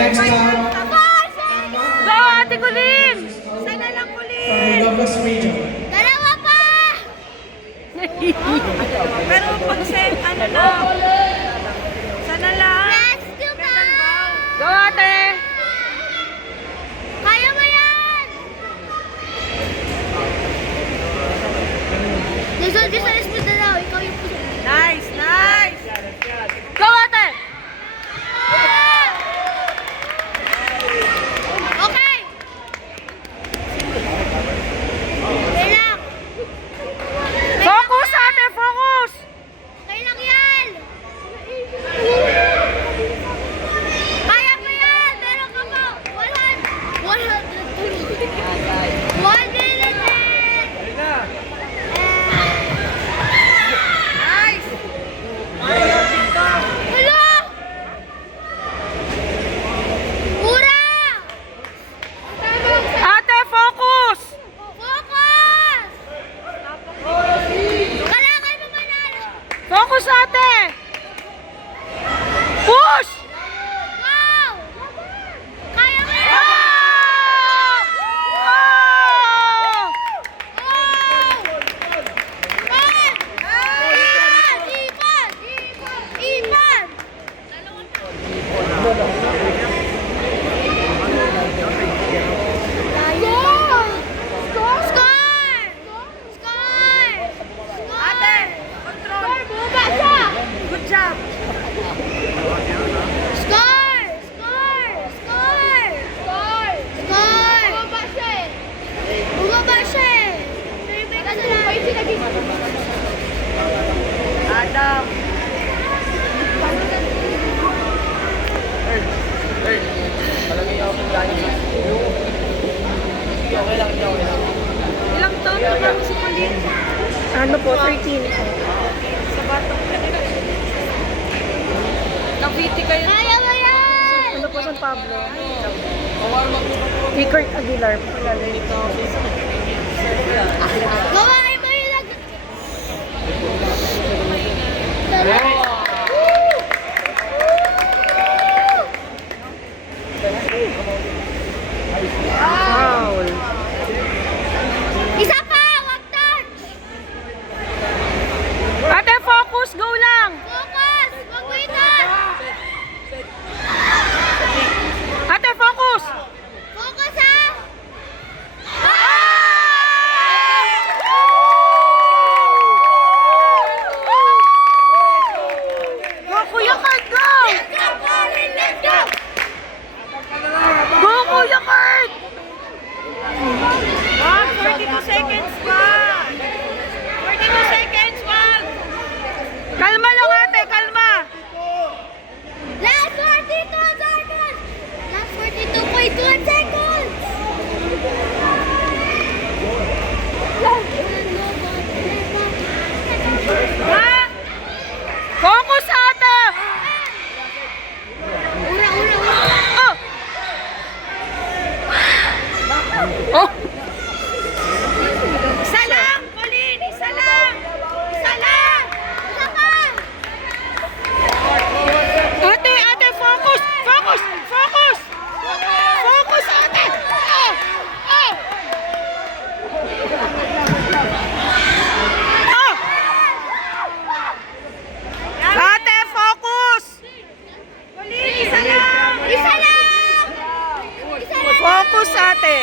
Next time. Go, Ate Colleen! Sana lang From ulit. Ilocos Region. Dalawa pa! Pero pag ano lang. Sana lang. Let's do that! Go, Ate! Kaya mo yan! Luzon, Visayas, Mindanao. Ikaw yung puso. Nice, nice. Go, Ate! Okay! Wait lang. Focus, Ate! Focus! Okay lang yan! Kaya mo yan! Meron ka pa! 1 minute! Nice. Hello! Ura! Ate, focus! Focus! Kailangan mo manalo! Focus, Ate! Push! Wow! Kaya mo yan! Wow! Ate, control. Good job. Adam. Ilang taon na lang si Colleen? Ano po, 13. Sa batang Cavite kayo. Kaya mo yan! Ano po, San Pablo? Rickard Aguilar po. Gawain mo yung Foul. Isa pa! Wag touch! Ate, focus! Go lang! Focus! Wag mo i-touch! Ate, focus! Focus ha! Go, Kuya Kurt, go! Let's go! Go, Kuya Kurt! 42 seconds pa. 42 seconds, wag. Kalma lang, ate, kalma! Last 42 seconds! Last 42.1 seconds! Ha? Focus, ate! Ura, ura, ura! Oh! Oh! Isa lang, Colleen, isa lang. Isa lang. Isa pa! Ate, ate, focus! Focus! Focus! Focus, ate! Oh! Oh! Oh! Ate, focus! Colleen, isa lang. Isa lang! Isa lang! Focus, ate!